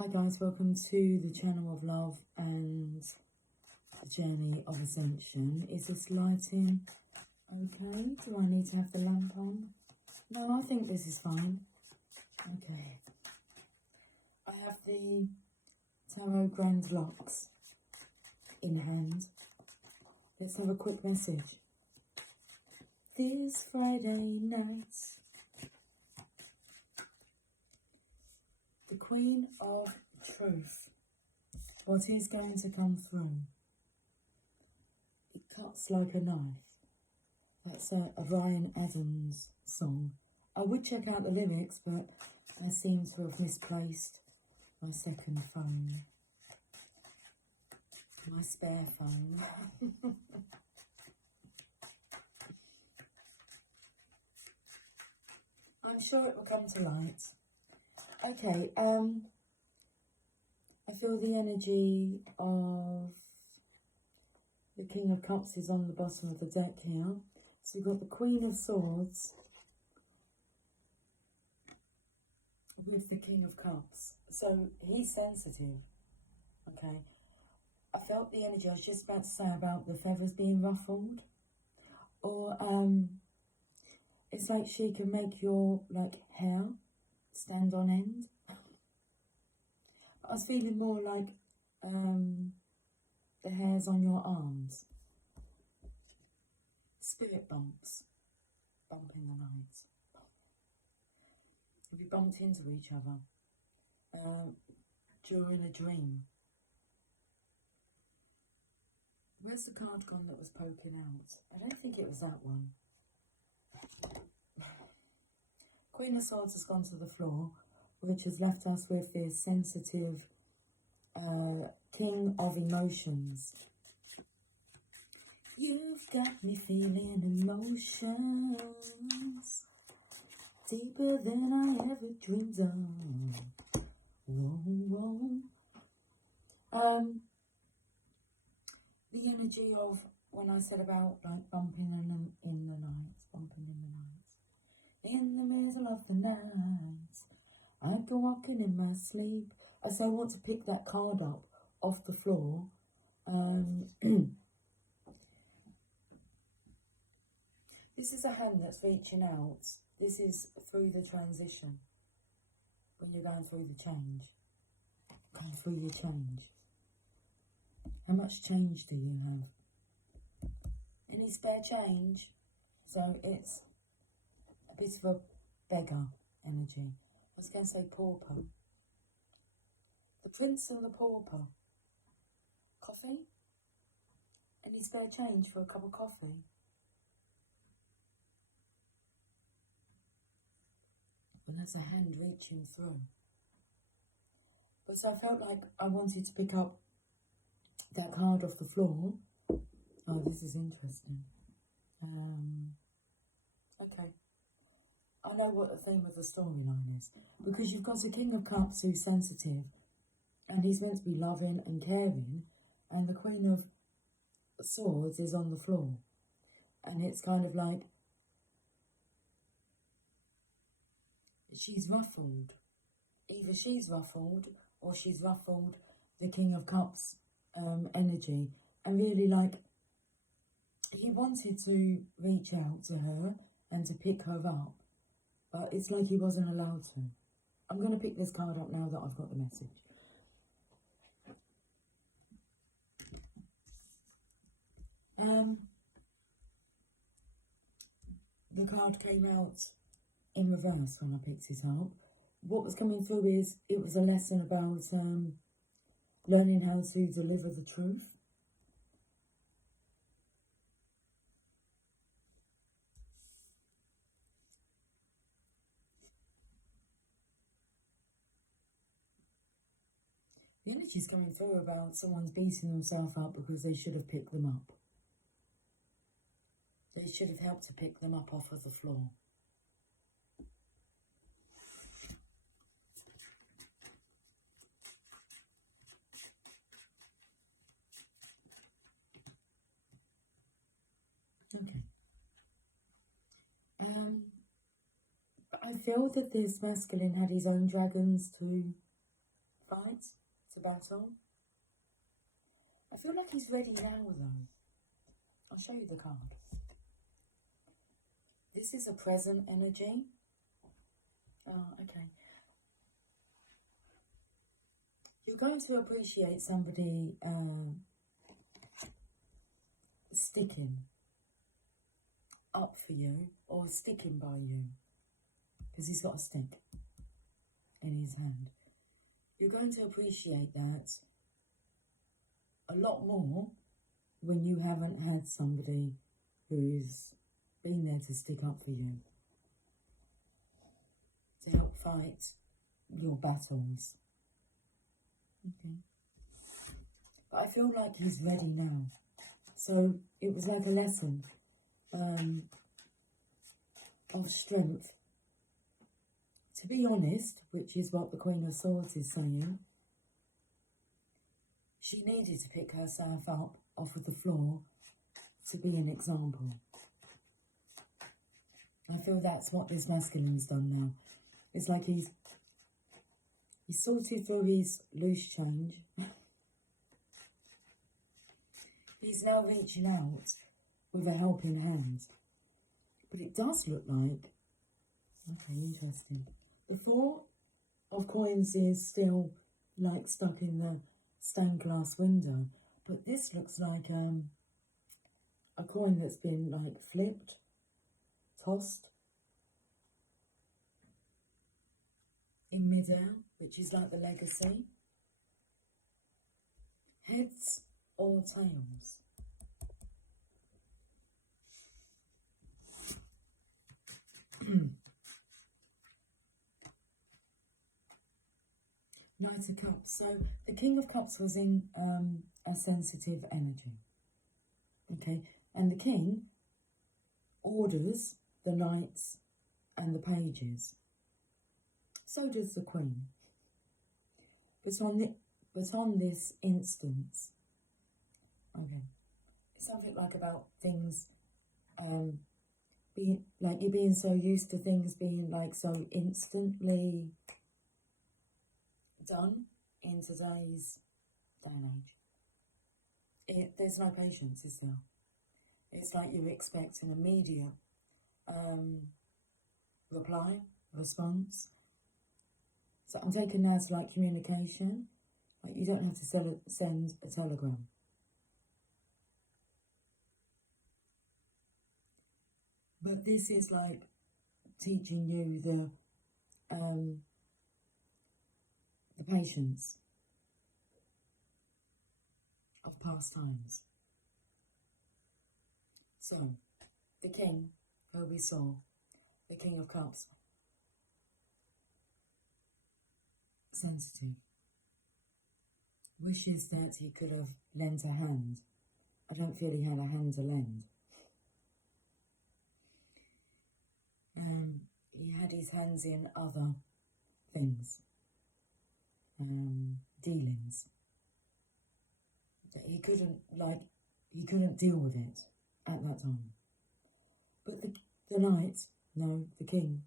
Hi guys, welcome to the channel of love and the journey of ascension. Is this lighting okay? Do I need to have the lamp on? No, I think this is fine. Okay. I have the Tarot Grand Locks in hand. Let's have a quick message. This Friday night, the Queen of Truth. What is going to come through? It cuts like a knife. That's a Ryan Adams song. I would check out the lyrics, but I seem to have misplaced my second phone. My spare phone. I'm sure it will come to light. Okay, I feel the energy of the King of Cups is on the bottom of the deck here. So you've got the Queen of Swords with the King of Cups. So he's sensitive, okay? I felt the energy, I was just about to say about the feathers being ruffled. Or it's like she can make your hair stand on end. I was feeling more like the hairs on your arms. Spirit bumps. Bumping the night. Have you bumped into each other during a dream? Where's the card gone that was poking out? I don't think it was that one. Queen of Swords has gone to the floor, which has left us with this sensitive King of Emotions. You've got me feeling emotions deeper than I ever dreamed of. Whoa, whoa. The energy of when I said about bumping in the night, bumping in the night. In the middle of the night, I go walking in my sleep. I say I want to pick that card up off the floor. This is a hand that's reaching out. This is through the transition. When you're going through the change. Going through your change. How much change do you have? Any spare change? So it's a bit of a beggar energy. I was going to say pauper. The Prince and the Pauper. Coffee? Any spare change for a cup of coffee? Well, that's a hand reaching through. But so I felt like I wanted to pick up that card off the floor. Oh, this is interesting. Okay. I know what the theme of the storyline is. Because you've got a King of Cups who's sensitive. And he's meant to be loving and caring. And the Queen of Swords is on the floor. And it's kind of like she's ruffled. Either she's ruffled or she's ruffled the King of Cups energy. And really he wanted to reach out to her and to pick her up. But it's like he wasn't allowed to. I'm going to pick this card up now that I've got the message. The card came out in reverse when I picked it up. What was coming through is it was a lesson about learning how to deliver the truth. The energy is coming through about someone's beating themselves up because they should have picked them up. They should have helped to pick them up off of the floor. Okay. I feel that this masculine had his own dragons to fight, to battle. I feel like he's ready now though. I'll show you the card. This is a present energy. Oh, okay. You're going to appreciate somebody sticking up for you or sticking by you, because he's got a stick in his hand. You're going to appreciate that a lot more when you haven't had somebody who's been there to stick up for you, to help fight your battles. Okay. But I feel like he's ready now. So it was like a lesson of strength. To be honest, which is what the Queen of Swords is saying, she needed to pick herself up off of the floor to be an example. I feel that's what this masculine's done now. It's like he's sorted through his loose change. He's now reaching out with a helping hand. But it does look like... Okay, interesting. The 4 of coins is still like stuck in the stained glass window. But this looks like a coin that's been like flipped, tossed in midair, which is like the legacy. Heads or tails? Knight of Cups. So the King of Cups was in a sensitive energy. Okay, and the King orders the knights and the pages. So does the Queen. But on this instance, okay, it's something like about things being like you're being so used to things being like so instantly done in today's day and age. There's no patience, is there? It's like you're expecting immediate reply, response. So I'm taking that as like communication. Like you don't have to send a telegram. But this is like teaching you the patience of past times. So, the King, who we saw, the King of Cups, sensitive, wishes that he could have lent a hand. I don't feel he had a hand to lend. He had his hands in other things, dealings. He couldn't deal with it at that time. But the knight, no, the King,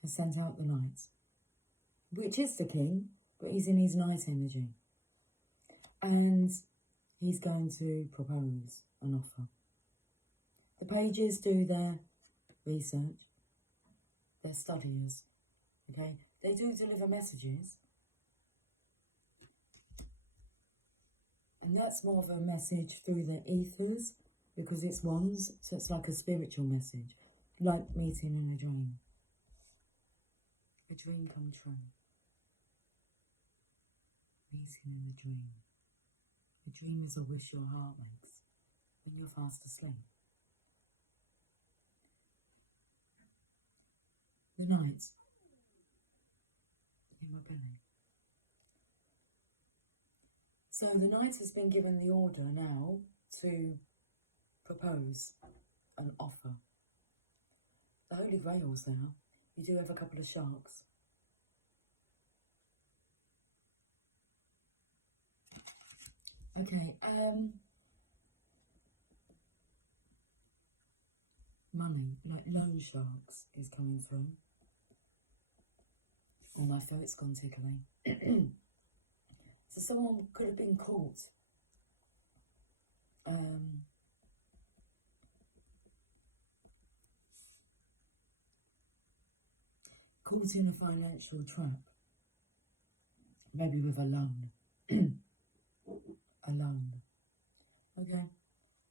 has sent out the knight, which is the King, but he's in his knight energy. And he's going to propose an offer. The pages do their research. They're studiers, okay? They do deliver messages. And that's more of a message through the ethers, because it's wands, so it's like a spiritual message, like meeting in a dream. A dream come true. Meeting in a dream. A dream is a wish your heart makes when you're fast asleep. The knight in my belly. So the knight has been given the order now to propose an offer. The Holy Grail's there. You do have a couple of sharks. Okay, money, like loan sharks, is coming through. Oh, my throat's gone tickly. So someone could have been caught caught in a financial trap, maybe with a loan. A loan. Okay.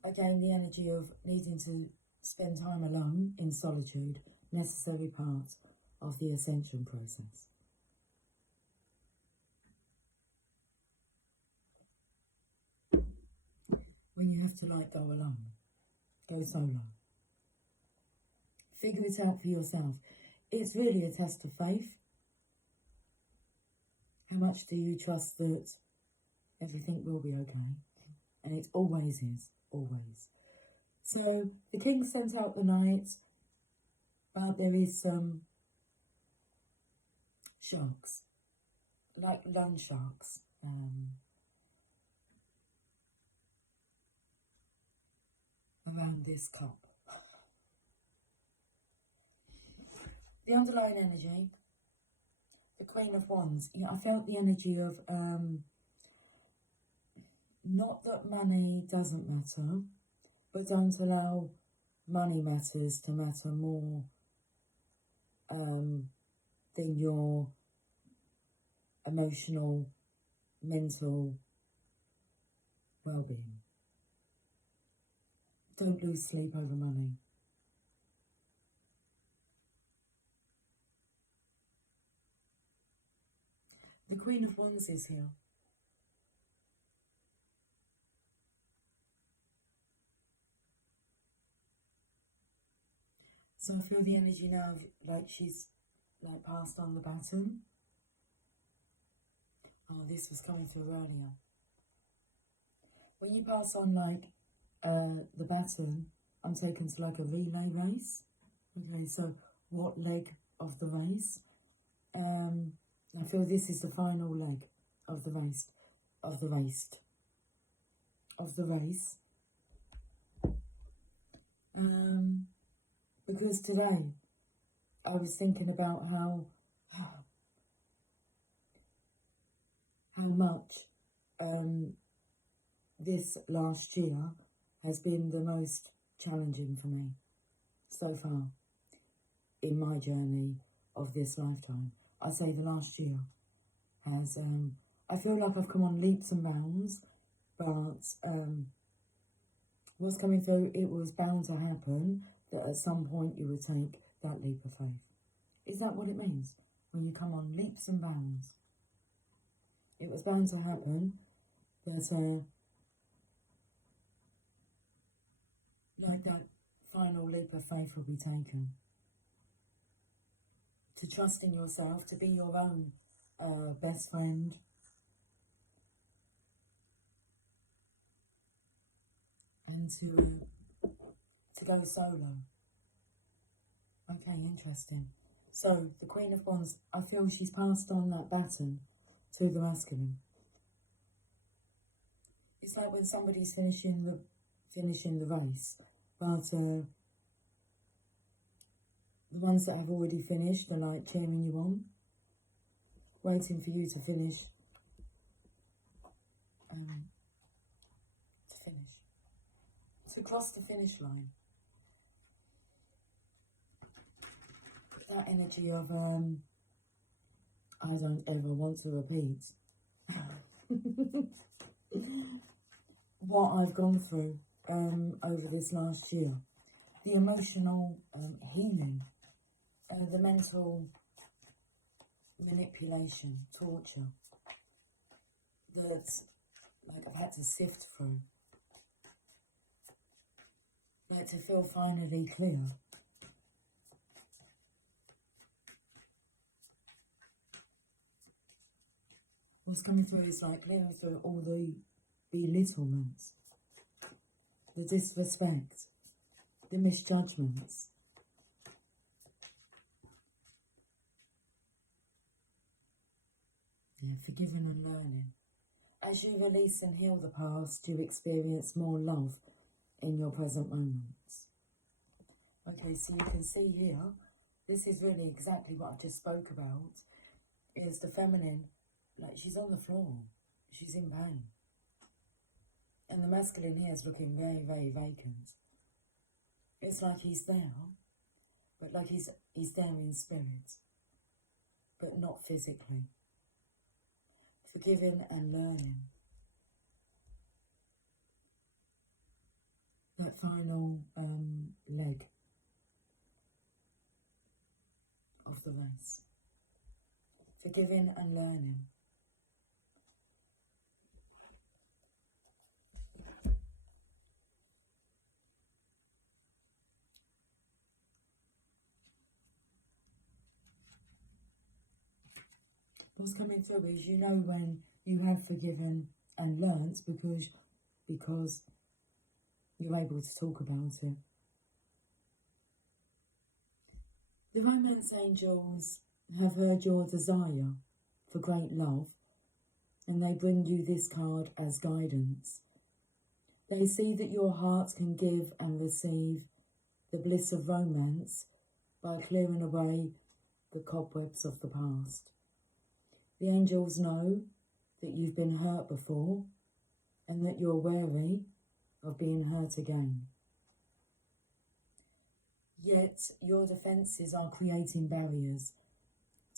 Again, the energy of needing to spend time alone in solitude, necessary part of the ascension process. When you have to go alone, go solo. Figure it out for yourself. It's really a test of faith. How much do you trust that everything will be okay? And it always is, always. So the king sent out the knight, but there is some sharks, like loan sharks. Around this cup. The underlying energy, the Queen of Wands. I felt the energy of, not that money doesn't matter, but don't allow money matters to matter more than your emotional, mental well-being. Don't lose sleep over money. The Queen of Wands is here. So I feel the energy now like she's passed on the baton. Oh, this was coming through earlier. When you pass on the baton, I'm taken to a relay race. Okay, so what leg of the race? I feel this is the final leg of the race. Because today I was thinking about how much this last year has been the most challenging for me so far in my journey of this lifetime. I say the last year has, I feel like I've come on leaps and bounds, but what's coming through, it was bound to happen that at some point you would take that leap of faith. Is that what it means? When you come on leaps and bounds? It was bound to happen that that final leap of faith will be taken. To trust in yourself, to be your own best friend. And to go solo. Okay, interesting. So, the Queen of Wands, I feel she's passed on that baton to the masculine. It's like when somebody's finishing the race, but the ones that have already finished are cheering you on, waiting for you to finish. To cross the finish line. That energy of I don't ever want to repeat what I've gone through over this last year. The emotional healing, the mental manipulation, torture that I've had to sift through. To feel finally clear. What's coming through is clearing through all the belittlements, the disrespect, the misjudgments. Yeah, forgiving and learning. As you release and heal the past, you experience more love in your present moments. Okay, so you can see here, this is really exactly what I just spoke about, is the feminine, she's on the floor. She's in pain. And the masculine here is looking very, very vacant. It's like he's there, but like he's there in spirit, but not physically. Forgiving and learning. That final leg of the race. Forgiving and learning. What's coming through is, you know, when you have forgiven and learnt because you're able to talk about it. The romance angels have heard your desire for great love, and they bring you this card as guidance. They see that your heart can give and receive the bliss of romance by clearing away the cobwebs of the past. The angels know that you've been hurt before and that you're wary of being hurt again. Yet your defences are creating barriers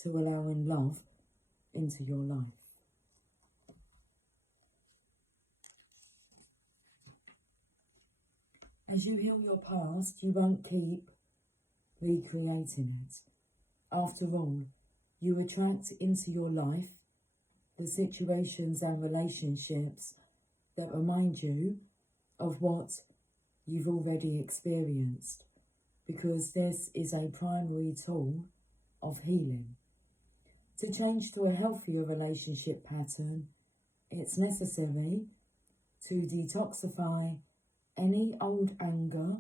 to allowing love into your life. As you heal your past, you won't keep recreating it. After all, you attract into your life the situations and relationships that remind you of what you've already experienced, because this is a primary tool of healing. To change to a healthier relationship pattern, it's necessary to detoxify any old anger,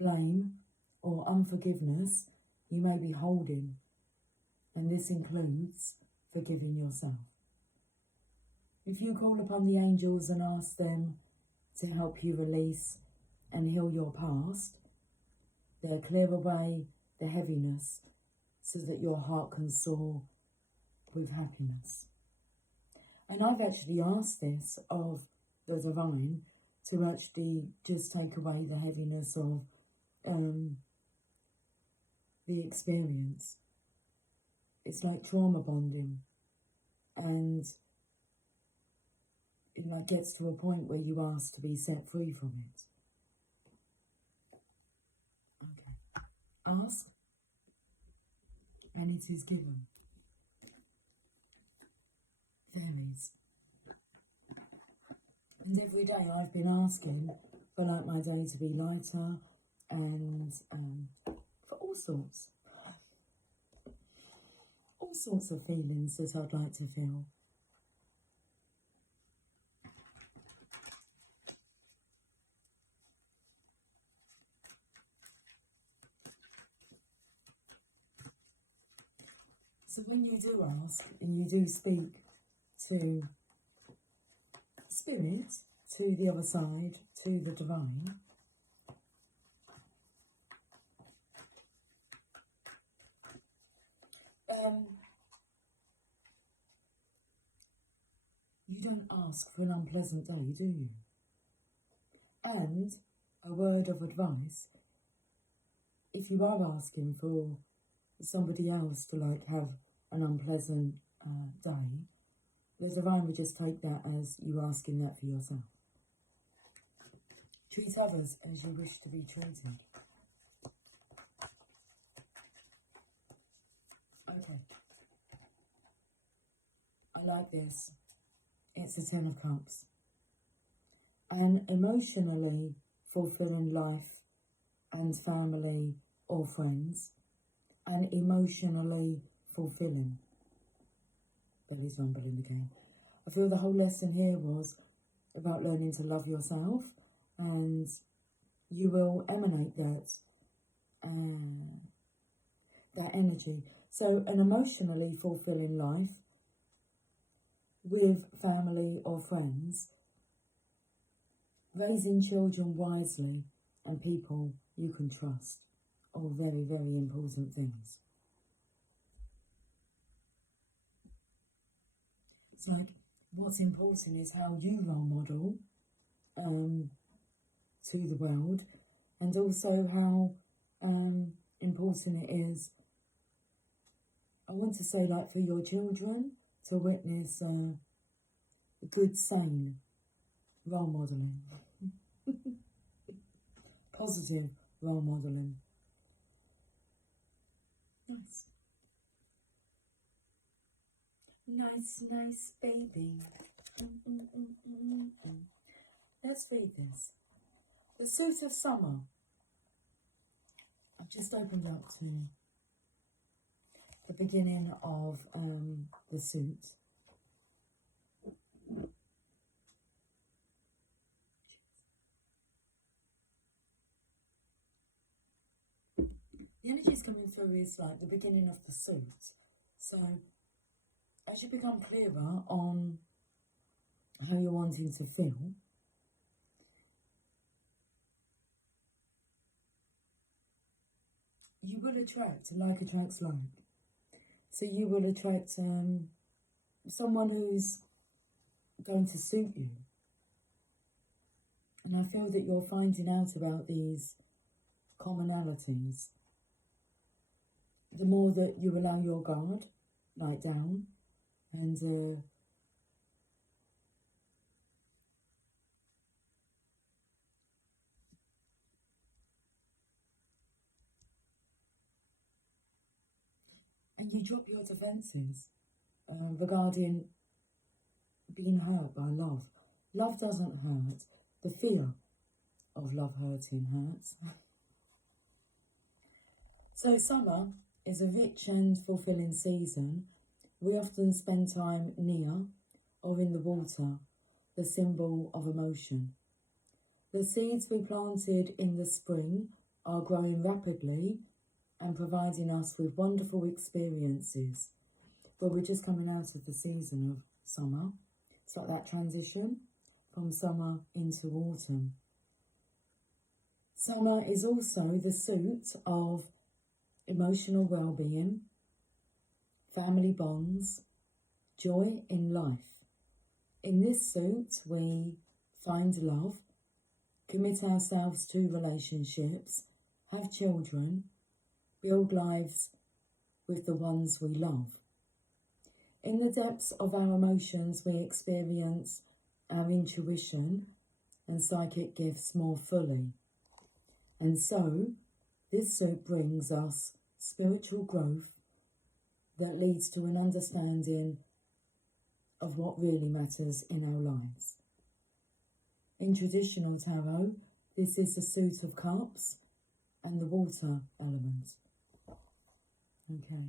blame, or unforgiveness you may be holding, and this includes forgiving yourself. If you call upon the angels and ask them to help you release and heal your past, they'll clear away the heaviness so that your heart can soar with happiness. And I've actually asked this of the divine to actually just take away the heaviness of the experience. It's like trauma bonding, and it like gets to a point where you ask to be set free from it. Okay. Ask, and it is given. Fairies. And every day I've been asking for like my day to be lighter and for all sorts of feelings that I'd like to feel. So when you do ask and you do speak to spirit, to the other side, to the divine, you don't ask for an unpleasant day, do you? And a word of advice, if you are asking for somebody else to like have an unpleasant day, the divine would just take that as you asking that for yourself. Treat others as you wish to be treated. Okay. I like this. It's a 10 of Cups. An emotionally fulfilling life and family or friends. And emotionally fulfilling. Belly's rumbling again. I feel the whole lesson here was about learning to love yourself, and you will emanate that energy. So an emotionally fulfilling life with family or friends, raising children wisely, and people you can trust. All very, very important things. It's like what's important is how you role model to the world, and also how important it is, I want to say, like, for your children to witness good, sane role modelling. Positive role modelling. Nice. Nice, baby. Let's read this. The Suit of Summer. I've just opened up to the beginning of the suit. The energy is coming through is like the beginning of the suit. So as you become clearer on how you're wanting to feel, you will attract like attracts like. So you will attract someone who's going to suit you. And I feel that you're finding out about these commonalities. The more that you allow your guard, like, down, and you drop your defences regarding being hurt by love. Love doesn't hurt. The fear of love hurting hurts. So summer is a rich and fulfilling season. We often spend time near or in the water, the symbol of emotion. The seeds we planted in the spring are growing rapidly and providing us with wonderful experiences. But we're just coming out of the season of summer. It's like that transition from summer into autumn. Summer is also the suit of emotional well-being, family bonds, joy in life. In this suit, we find love, commit ourselves to relationships, have children, build lives with the ones we love. In the depths of our emotions, we experience our intuition and psychic gifts more fully. And so, this suit brings us spiritual growth that leads to an understanding of what really matters in our lives. In traditional tarot, this is the suit of cups and the water element. Okay.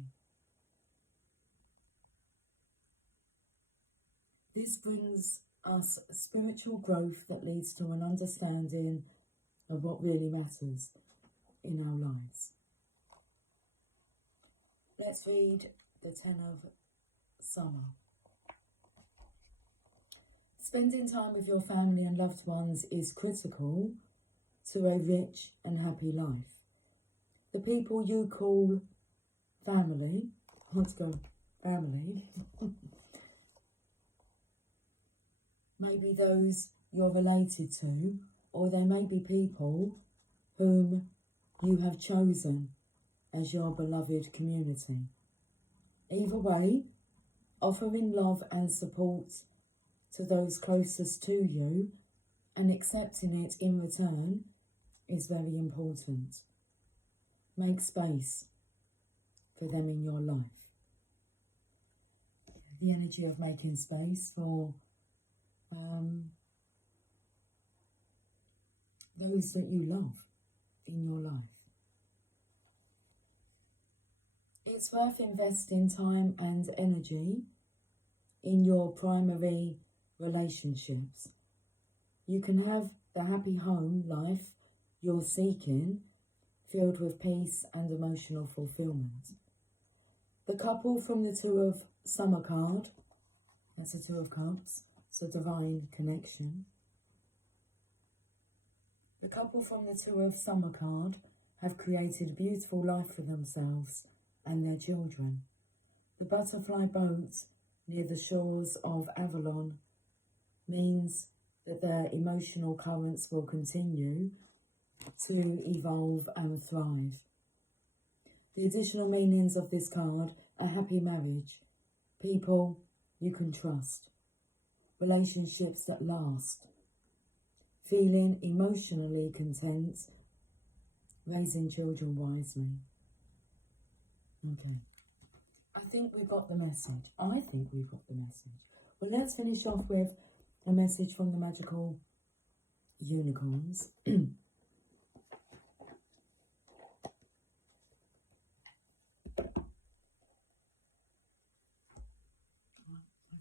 This brings us spiritual growth that leads to an understanding of what really matters in our lives. Let's read the Ten of Summer. Spending time with your family and loved ones is critical to a rich and happy life. The people you call family, let's go family, may be those you're related to, or they may be people whom you have chosen as your beloved community. Either way, offering love and support to those closest to you and accepting it in return is very important. Make space for them in your life. The energy of making space for those that you love in your life. It's worth investing time and energy in your primary relationships. You can have the happy home life you're seeking, filled with peace and emotional fulfillment. The couple from the Two of Summer card, that's the Two of Cups, it's a divine connection. The couple from the Two of Summer card have created a beautiful life for themselves and their children. The butterfly boat near the shores of Avalon means that their emotional currents will continue to evolve and thrive. The additional meanings of this card are happy marriage, people you can trust, relationships that last, feeling emotionally content, raising children wisely. Okay. I think we've got the message. Well, let's finish off with a message from the magical unicorns. I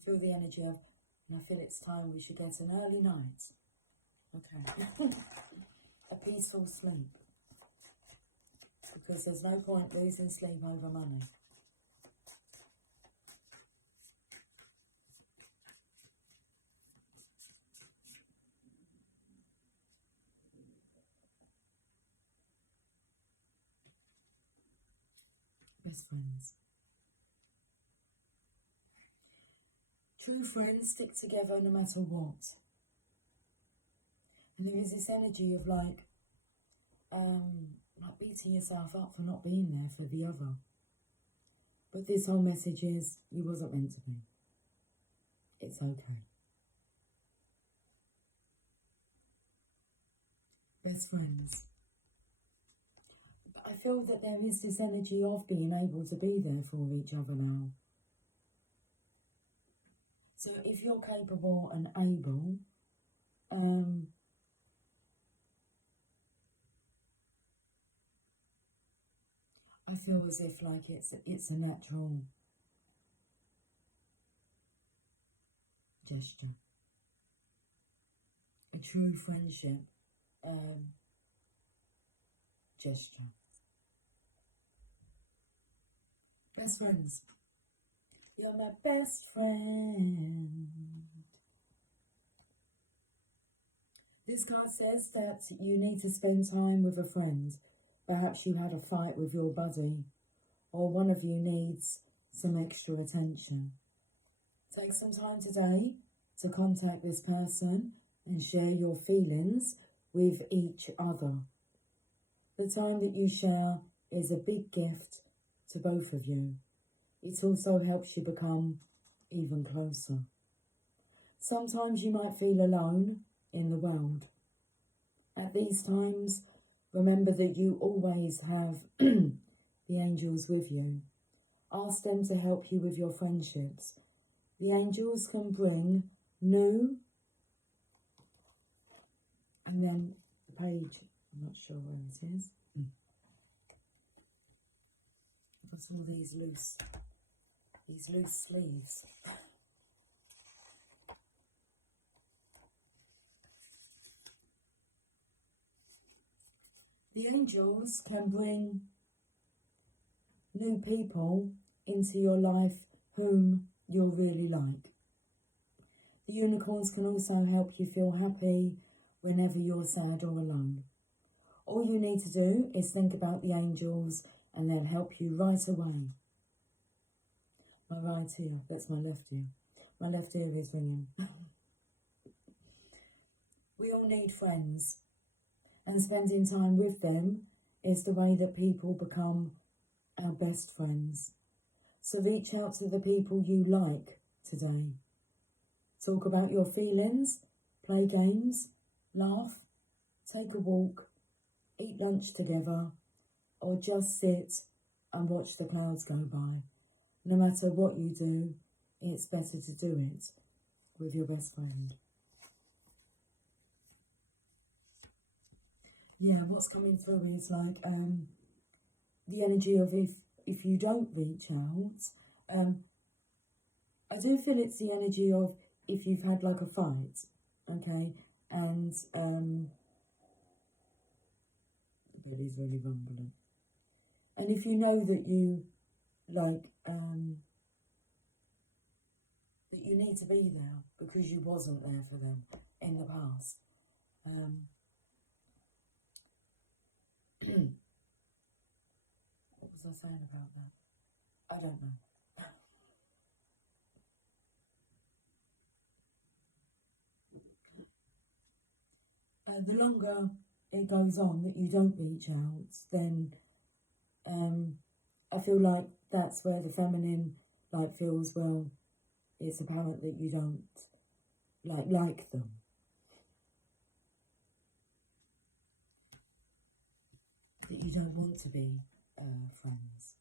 feel the energy of, and I feel it's time we should get an early night. Okay. A peaceful sleep. Because there's no point losing sleep over money. Best friends. True friends stick together no matter what. And there is this energy of like beating yourself up for not being there for the other. But this whole message is, you wasn't meant to be. It's okay. Best friends. But I feel that there is this energy of being able to be there for each other now. So if you're capable and able, I feel as if like it's a natural gesture. A true friendship gesture. Best friends. You're my best friend. This card says that you need to spend time with a friend. Perhaps you had a fight with your buddy, or one of you needs some extra attention. Take some time today to contact this person and share your feelings with each other. The time that you share is a big gift to both of you. It also helps you become even closer. Sometimes you might feel alone in the world. At these times, remember that you always have the angels with you. Ask them to help you with your friendships. The angels can bring new, and then the page, I'm not sure where it is. I've got some of these loose sleeves. The angels can bring new people into your life whom you'll really like. The unicorns can also help you feel happy whenever you're sad or alone. All you need to do is think about the angels and they'll help you right away. My right ear, that's my left ear. My left ear is ringing. We all need friends, and spending time with them is the way that people become our best friends. So reach out to the people you like today. Talk about your feelings, play games, laugh, take a walk, eat lunch together, or just sit and watch the clouds go by. No matter what you do, it's better to do it with your best friend. Yeah, what's coming through is like the energy of if you don't reach out. I do feel it's the energy of if you've had like a fight, okay, and the belly's really rumbling. And if you know that you like that you need to be there because you wasn't there for them in the past. What was I saying about that? I don't know. the longer it goes on that you don't reach out, then I feel like that's where the feminine like feels, well, it's apparent that you don't like them. That you don't want to be friends.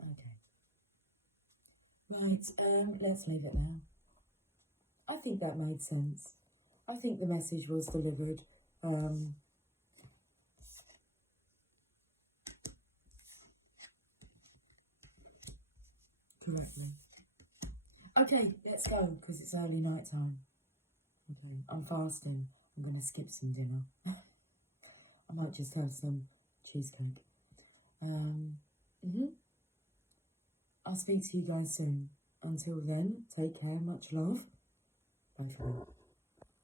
Okay. Right, let's leave it there. I think that made sense. I think the message was delivered correctly. Okay, let's go, because it's early night time. Okay, I'm fasting. I'm going to skip some dinner. I might just have some cheesecake. I'll speak to you guys soon. Until then, take care, much love. Bye for now.